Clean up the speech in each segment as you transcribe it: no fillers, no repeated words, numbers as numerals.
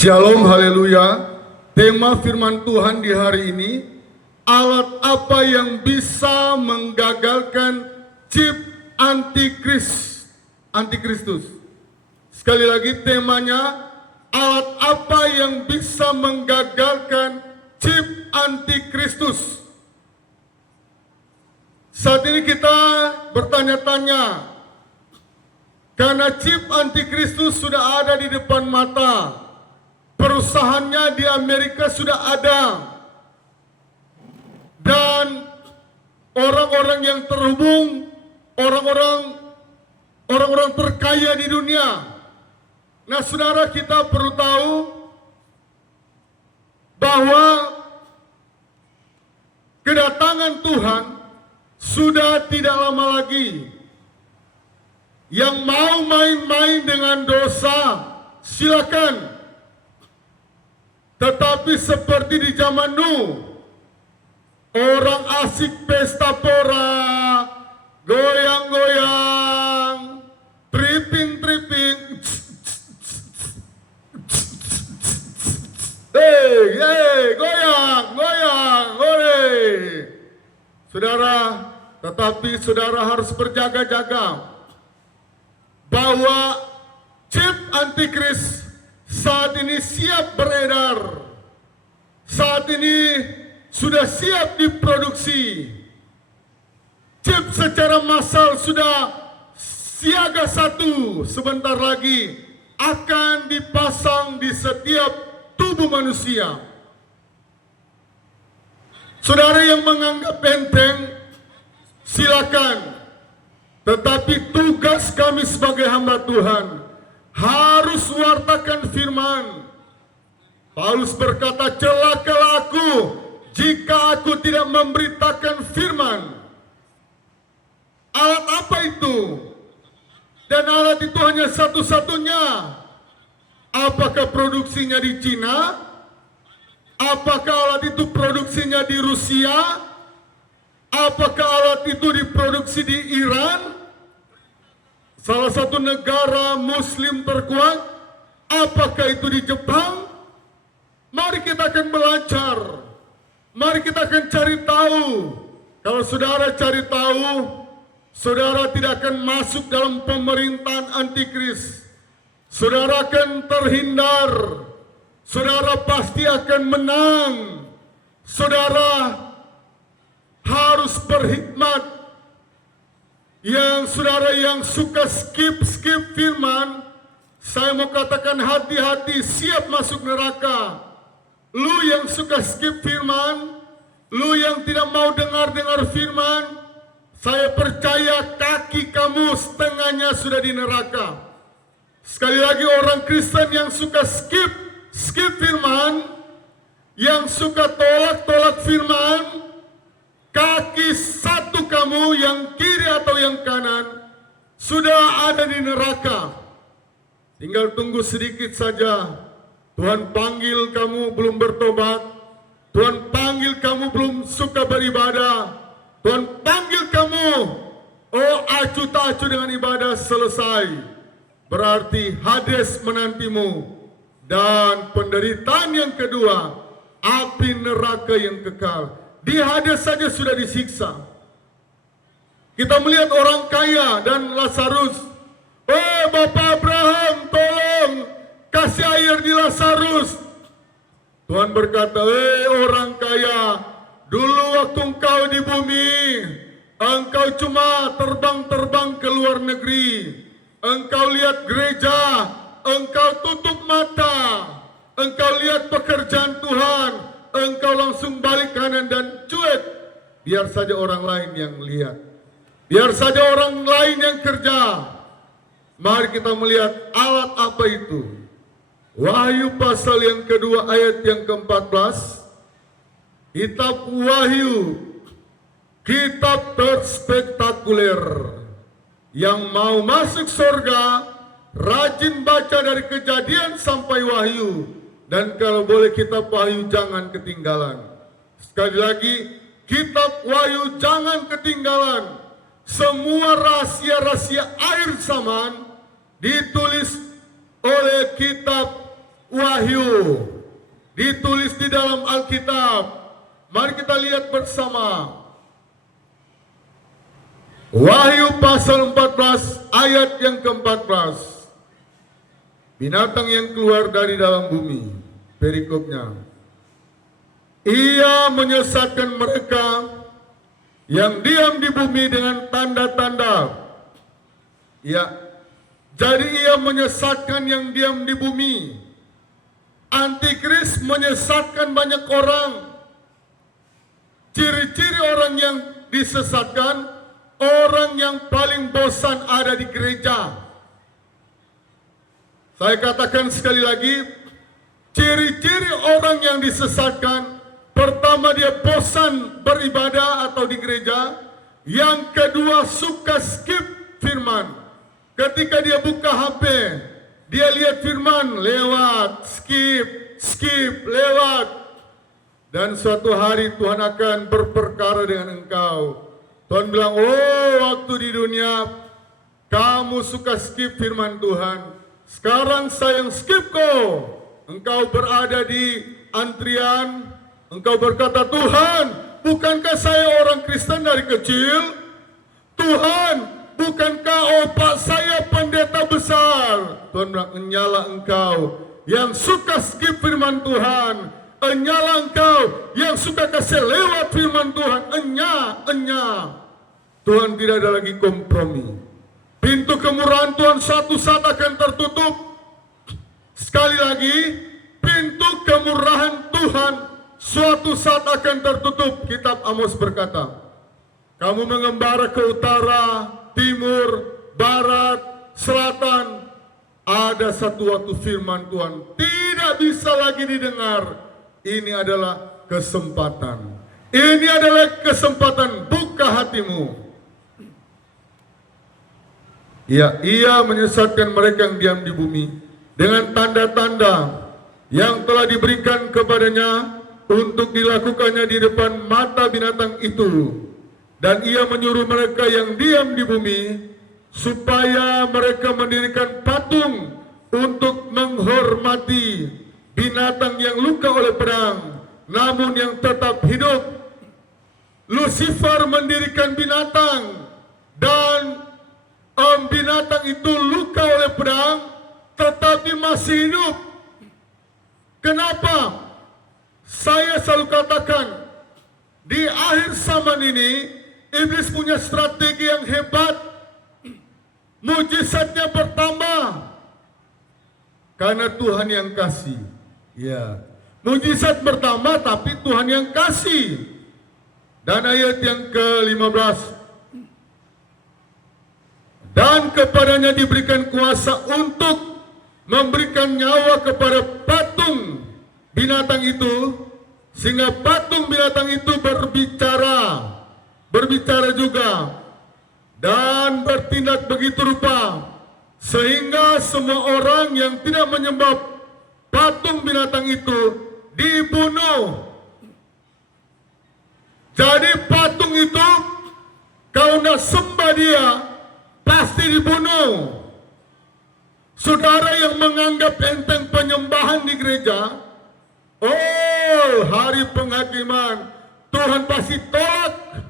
Shalom, haleluya. Tema firman Tuhan di hari ini, alat apa yang bisa menggagalkan chip antikristus. Sekali lagi temanya, alat apa yang bisa menggagalkan chip antikristus. Saat ini kita bertanya-tanya, karena chip antikristus sudah ada di depan mata. Perusahaannya di Amerika sudah ada. Dan orang-orang yang terhubung, orang-orang terkaya di dunia. Nah, saudara, kita perlu tahu bahwa kedatangan Tuhan sudah tidak lama lagi. Yang mau main-main dengan dosa, silakan. Tetapi seperti di zaman Nuh, orang asik pesta pora, goyang-goyang, tripping, goyang, saudara. Tetapi saudara harus berjaga-jaga bahwa chip antikris saat ini siap beredar, saat ini sudah siap diproduksi. Chip secara massal sudah siaga 1, sebentar lagi akan dipasang di setiap tubuh manusia. Saudara yang menganggap enteng, silakan. Tetapi tugas kami sebagai hamba Tuhan harus wartakan firman. Paulus berkata, celakalah aku jika aku tidak memberitakan firman. Alat apa itu? Dan alat itu hanya satu-satunya. Apakah produksinya di Cina? Apakah alat itu produksinya di Rusia? Apakah alat itu diproduksi di Iran? Salah satu negara muslim terkuat. Apakah itu di Jepang? Mari kita akan belajar. Mari kita akan cari tahu. Kalau saudara cari tahu, saudara tidak akan masuk dalam pemerintahan antikris. Saudara akan terhindar. Saudara pasti akan menang. Saudara harus berhikmat. Yang saudara yang suka skip firman, saya mau katakan hati-hati, siap masuk neraka. Lu yang suka skip firman, lu yang tidak mau dengar firman, saya percaya kaki kamu setengahnya sudah di neraka. Sekali lagi, orang Kristen yang suka skip firman, yang suka tolak firman, kaki satu kamu, yang kiri atau yang kanan, sudah ada di neraka. Tinggal tunggu sedikit saja. Tuhan panggil kamu belum bertobat. Tuhan panggil kamu belum suka beribadah. Tuhan panggil kamu, oh acuh tak acuh dengan ibadah, selesai. Berarti Hades menantimu. Dan penderitaan yang kedua, api neraka yang kekal. Di Hades saja sudah disiksa. Kita melihat orang kaya dan Lazarus. Oh Bapak Abraham, tolong kasih air di Lazarus. Tuhan berkata, orang kaya, dulu waktu engkau di bumi, engkau cuma terbang ke luar negeri. Engkau lihat gereja, engkau tutup mata. Engkau lihat pekerjaan Tuhan, engkau langsung balik kanan dan cuek. Biar saja orang lain yang lihat. Biar saja orang lain yang kerja. Mari kita melihat alat apa itu. Wahyu pasal yang kedua ayat yang ke-14. Kitab Wahyu, kitab terspektakuler. Yang mau masuk surga, rajin baca dari Kejadian sampai Wahyu. Dan kalau boleh kitab Wahyu jangan ketinggalan. Sekali lagi, kitab Wahyu jangan ketinggalan. Semua rahasia-rahasia akhir zaman ditulis oleh kitab Wahyu ditulis di dalam Alkitab. Mari kita lihat bersama. Wahyu pasal 14 ayat yang ke-14. Binatang yang keluar dari dalam bumi. Perikopnya. Ia menyesatkan mereka yang diam di bumi dengan tanda-tanda. Ya, jadi ia menyesatkan yang diam di bumi. Antikris menyesatkan banyak orang. Ciri-ciri orang yang disesatkan, orang yang paling bosan ada di gereja. Saya katakan sekali lagi, ciri-ciri orang yang disesatkan, pertama dia bosan beribadah atau di gereja. Yang kedua suka skip firman. Ketika dia buka HP, dia lihat firman, lewat, skip, lewat. Dan suatu hari Tuhan akan berperkara dengan engkau. Tuhan bilang, oh waktu di dunia kamu suka skip firman Tuhan. Sekarang saya yang skip kau. Engkau berada di antrian. Engkau berkata, Tuhan, bukankah saya orang Kristen dari kecil? Tuhan, bukankah opak saya pendeta besar? Tuhan bilang, enyala engkau yang suka skip firman Tuhan. Enyala engkau yang suka kasih lewat firman Tuhan. Enya. Tuhan tidak ada lagi kompromi. Pintu kemurahan Tuhan suatu saat akan tertutup. Sekali lagi, pintu kemurahan Tuhan suatu saat akan tertutup. Kitab Amos berkata, kamu mengembara ke utara, timur, barat, selatan. Ada satu waktu firman Tuhan tidak bisa lagi didengar. Ini adalah kesempatan. Ini adalah kesempatan. Buka hatimu. Ya, ia menyesatkan mereka yang diam di bumi dengan tanda-tanda yang telah diberikan kepadanya untuk dilakukannya di depan mata binatang itu. Dan ia menyuruh mereka yang diam di bumi supaya mereka mendirikan patung untuk menghormati binatang yang luka oleh perang, namun yang tetap hidup. Lucifer mendirikan binatang, dan binatang itu luka oleh perang, tetapi masih hidup. Kenapa? Saya selalu katakan, di akhir zaman ini, iblis punya strategi yang hebat. Mujizatnya bertambah, karena Tuhan yang kasih. Ya, mujizat bertambah tapi Tuhan yang kasih. Dan ayat yang ke-15. Dan kepadanya diberikan kuasa untuk memberikan nyawa kepada patung binatang itu, sehingga patung binatang itu berbicara juga dan bertindak begitu rupa, sehingga semua orang yang tidak menyembah patung binatang itu dibunuh. Jadi patung itu, kau nak sembah dia, pasti dibunuh. Saudara yang menganggap enteng penyembahan di gereja, oh hari penghakiman, Tuhan pasti tolak.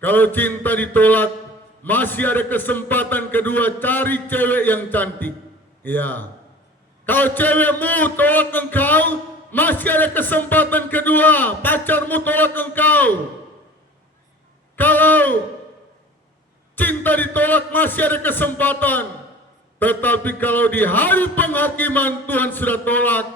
Kalau cinta ditolak, masih ada kesempatan kedua, cari cewek yang cantik. Ya. Kalau cewekmu tolak engkau, masih ada kesempatan kedua, pacarmu tolak engkau. Kalau cinta ditolak, masih ada kesempatan. Tetapi kalau di hari penghakiman Tuhan sudah tolak,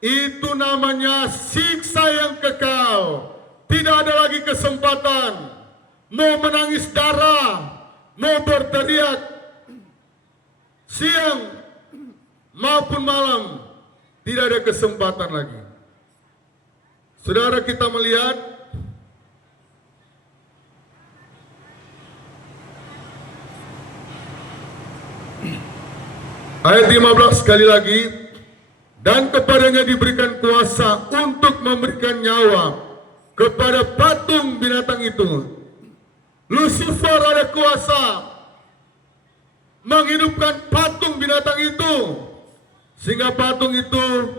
itu namanya siksa yang kekal. Tidak ada lagi kesempatan. Mau menangis darah, mau berteriak siang maupun malam, tidak ada kesempatan lagi. Saudara, kita melihat ayat 15 sekali lagi. Dan kepadanya diberikan kuasa untuk memberikan nyawa kepada patung binatang itu. Lucifer ada kuasa menghidupkan patung binatang itu, Sehingga patung itu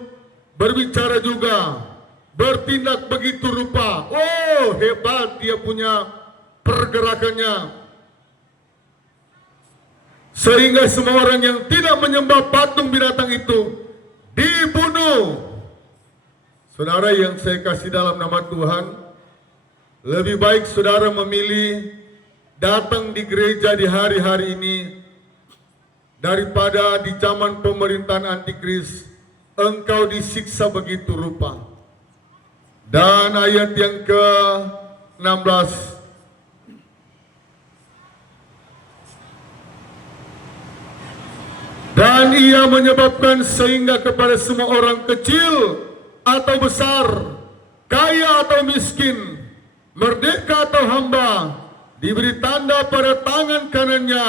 berbicara juga, bertindak begitu rupa. Oh, hebat dia punya pergerakannya. Sehingga semua orang yang tidak menyembah patung binatang itu dibunuh. Saudara yang saya kasih dalam nama Tuhan, lebih baik saudara memilih datang di gereja di hari-hari ini daripada di zaman pemerintahan antikris engkau disiksa begitu rupa. Dan ayat yang ke-16, dan ia menyebabkan sehingga kepada semua orang kecil atau besar, kaya atau miskin, merdeka atau hamba, diberi tanda pada tangan kanannya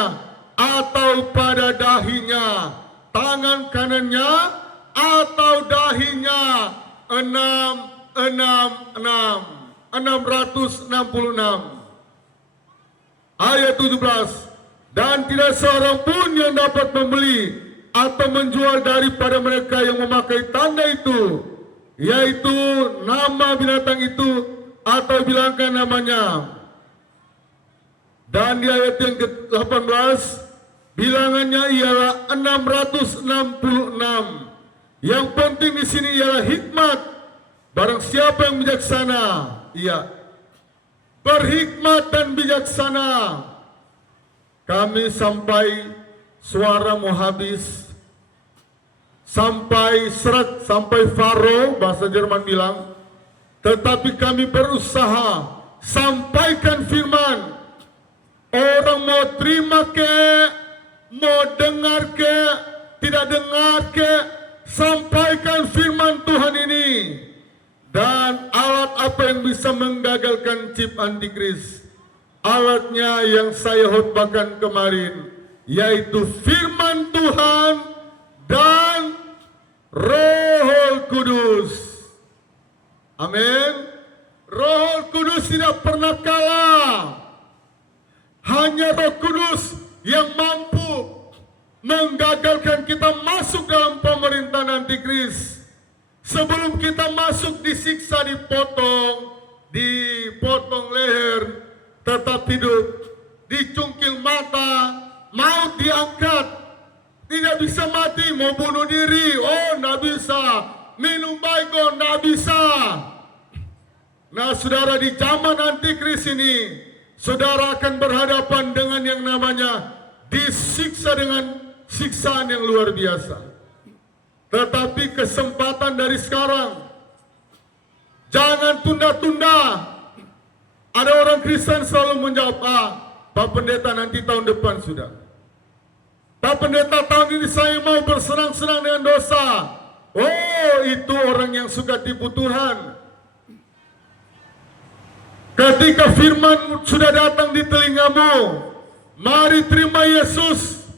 atau pada dahinya. Tangan kanannya atau dahinya. 666. Ayat 17. Dan tidak seorang pun yang dapat membeli atau menjual daripada mereka yang memakai tanda itu, yaitu nama binatang itu atau bilangkan namanya. Dan di ayat yang ke-18, bilangannya ialah 666. Yang penting di sini ialah hikmat. Barang siapa yang bijaksana, ia berhikmat dan bijaksana. Kami sampai suara mau habis, sampai serat, sampai faro, bahasa Jerman bilang, tetapi kami berusaha sampaikan firman. Orang mau terima ke, mau dengar ke, tidak dengar ke, sampaikan firman Tuhan ini. Dan alat apa yang bisa menggagalkan chip antikris? Alatnya yang saya khotbahkan kemarin, yaitu firman Tuhan dan Roh Kudus. Amin. Roh Kudus tidak pernah kalah. Hanya Roh Kudus yang mampu menggagalkan kita masuk dalam pemerintahan antikris. Sebelum kita masuk disiksa, dipotong leher, tetap hidup, dicungkil mata, maut diangkat, tidak bisa mati, mau bunuh diri, oh tidak bisa, minum baygon tidak bisa. Nah saudara, di zaman antikris ini, saudara akan berhadapan dengan yang namanya disiksa dengan siksaan yang luar biasa. Tetapi kesempatan dari sekarang, jangan tunda-tunda. Ada orang Kristen selalu menjawab, Pak Pendeta nanti tahun depan sudah. Pak Pendeta tahun ini saya mau bersenang-senang dengan dosa. Oh, itu orang yang suka tipu Tuhan. Ketika firman sudah datang di telingamu, mari terima Yesus.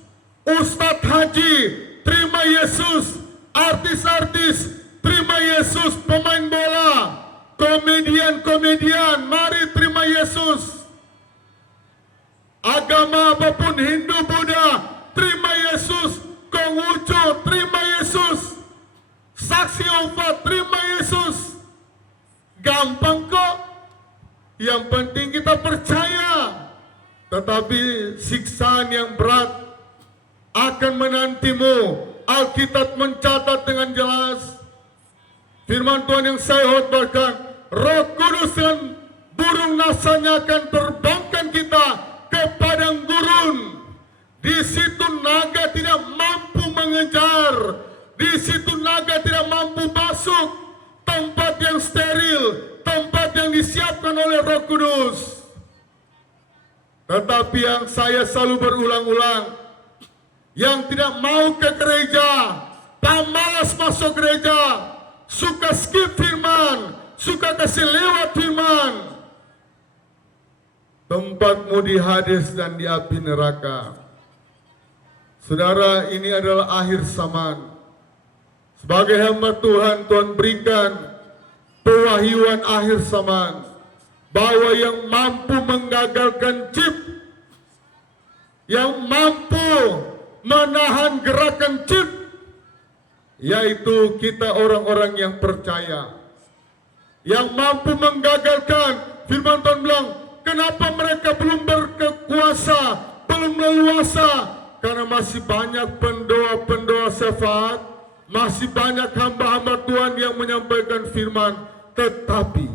Ustadz Haji, terima Yesus. Artis-artis, terima Yesus. Pemain bola, komedian, mari terima Yesus. Agama apapun, Hindu, Buddha, terima Yesus. Konghucu, terima Yesus. Saksi Yehova, terima Yesus. Gampang kok. Yang penting kita percaya. Tetapi siksaan yang berat akan menantimu. Alkitab mencatat dengan jelas. Firman Tuhan yang saya khotbahkan, Roh Kudus dan burung nasanya akan terbangkan kita ke padang gurun. Di situ naga tidak mampu mengejar. Di situ naga tidak mampu masuk. Tempat yang steril, tempat yang disiapkan oleh Roh Kudus. Tetapi yang saya selalu berulang-ulang, yang tidak mau ke gereja, pamalas masuk gereja, suka skip firman, suka kasih lewat firman, tempatmu di Hades dan di api neraka. Saudara, ini adalah akhir zaman. Sebagai hamba Tuhan, Tuhan berikan pewahyuan akhir zaman, bahwa yang mampu menggagalkan chip, yang mampu menahan gerakan chip, yaitu kita orang-orang yang percaya, yang mampu menggagalkan. Firman Tuhan bilang, kenapa mereka belum berkuasa, belum leluasa? Karena masih banyak pendoa-pendoa syafaat, masih banyak hamba-hamba Tuhan yang menyampaikan firman. Tetapi,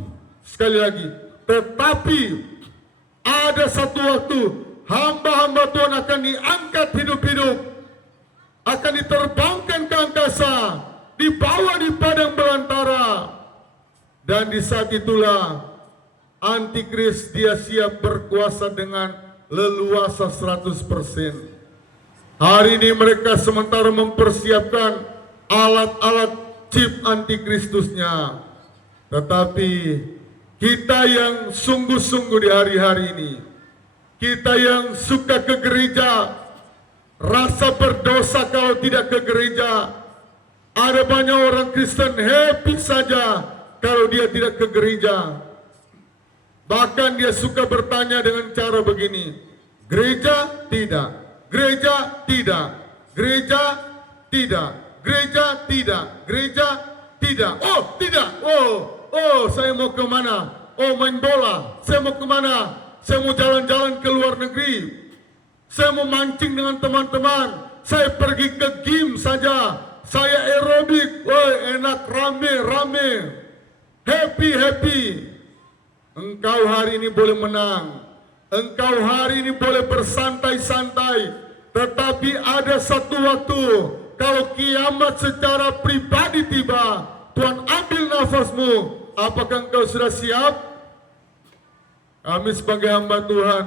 sekali lagi, tetapi ada satu waktu hamba-hamba Tuhan akan diangkat hidup-hidup, akan diterbangkan ke angkasa, dibawa di padang belantara. Dan di saat itulah Antikris dia siap berkuasa dengan leluasa 100%. Hari ini mereka sementara mempersiapkan alat-alat chip antikristusnya. Tetapi kita yang sungguh-sungguh di hari-hari ini, kita yang suka ke gereja, rasa berdosa kalau tidak ke gereja. Ada banyak orang Kristen happy saja kalau dia tidak ke gereja. Bahkan dia suka bertanya dengan cara begini, gereja tidak, gereja tidak, gereja tidak, gereja tidak, gereja tidak. Oh tidak, oh saya mau kemana? Oh main bola. Saya mau kemana? Saya mau jalan-jalan ke luar negeri. Saya mau mancing dengan teman-teman. Saya pergi ke gym saja. Saya aerobik. Oh enak, rame, happy. Engkau hari ini boleh menang. Engkau hari ini boleh bersantai-santai. Tetapi ada satu waktu, kalau kiamat secara pribadi tiba, Tuhan ambil nafasmu. Apakah engkau sudah siap? Kami sebagai hamba Tuhan,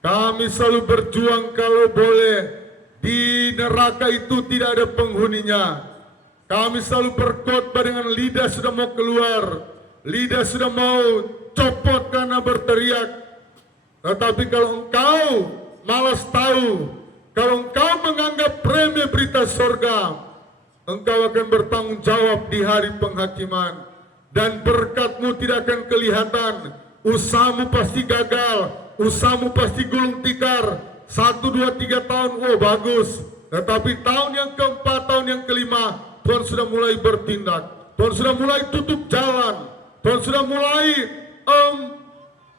kami selalu berjuang kalau boleh. Di neraka itu tidak ada penghuninya. Kami selalu berkhotbah dengan lidah sudah mau keluar, lidah sudah mau copot karena berteriak. Tetapi kalau engkau malas tahu, kalau engkau menganggap remeh berita sorga, engkau akan bertanggung jawab di hari penghakiman. Dan berkatmu tidak akan kelihatan. Usahamu pasti gagal, usahamu pasti gulung tikar. 1, 2, 3 tahun, oh bagus. Tetapi tahun yang keempat, tahun yang kelima, Tuhan sudah mulai bertindak. Tuhan sudah mulai tutup jalan. Tuhan sudah mulai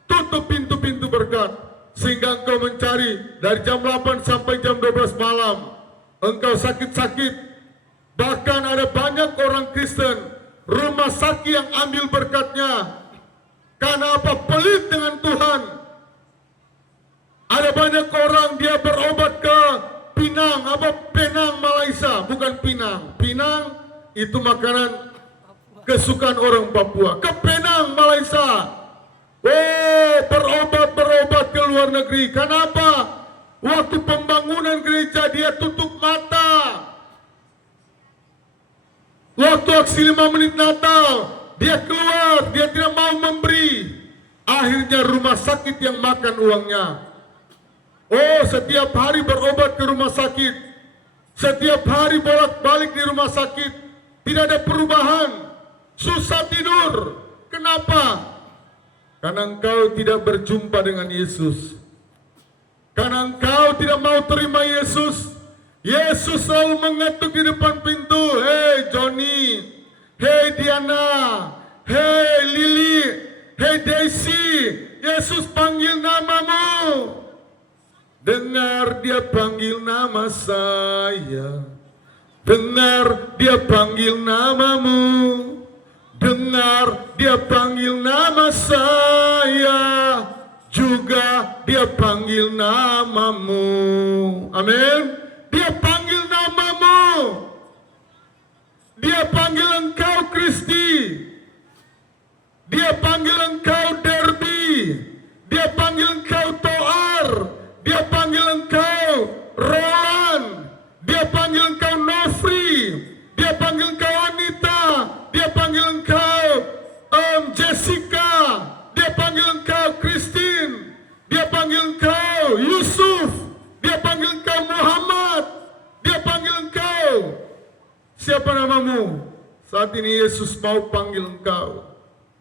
tutup pintu-pintu berkat. Sehingga engkau mencari dari jam 8 sampai jam 12 malam. Engkau sakit-sakit. Bahkan ada banyak orang Kristen, rumah sakit yang ambil berkatnya. Karena apa? Pelit dengan Tuhan. Ada banyak orang dia berobat ke Pinang, Penang, Malaysia. Bukan Pinang. Pinang itu makanan kesukaan orang Papua. Ke Penang, Malaysia. Oh, berobat ke luar negeri. Kenapa? Waktu pembangunan gereja dia tutup mata. Waktu aksi 5 menit Natal, dia keluar, dia tidak mau memberi. Akhirnya rumah sakit yang makan uangnya. Oh, setiap hari berobat ke rumah sakit. Setiap hari bolak-balik di rumah sakit. Tidak ada perubahan. Susah tidur. Kenapa? Karena engkau tidak berjumpa dengan Yesus. Karena engkau tidak mau terima Yesus. Yesus selalu mengetuk di depan pintu. Hei Johnny, hei Diana, hei Lily, hei Daisy. Yesus panggil namamu. Dengar dia panggil nama saya. Dengar dia panggil namamu. Dengar dia panggil nama saya. Juga dia panggil namamu. Amin. Dia panggil namamu. Dia panggil engkau Kristi. Dia panggil engkau Derby. Dia panggil engkau Toar. Dia panggil engkau Roland. Dia panggil engkau Nofri. Dia panggil engkau Anita. Dia panggil engkau Jessica. Dia panggil engkau Christine. Dia panggil engkau Yusuf. Dia panggil engkau Muhammad. Dia panggil engkau. Siapa namamu? Saat ini Yesus mau panggil engkau.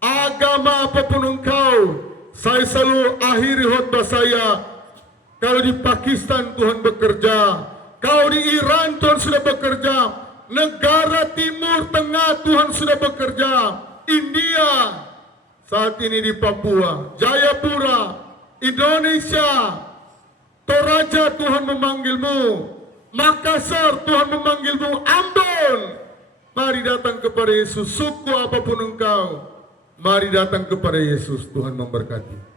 Agama apapun engkau. Saya selalu akhiri khotbah saya. Kalau di Pakistan Tuhan bekerja, kalau di Iran Tuhan sudah bekerja, negara Timur Tengah Tuhan sudah bekerja. India, saat ini di Papua, Jayapura, Indonesia, Toraja Tuhan memanggilmu, Makassar Tuhan memanggilmu, Ambon. Mari datang kepada Yesus, suku apapun engkau, mari datang kepada Yesus. Tuhan memberkati.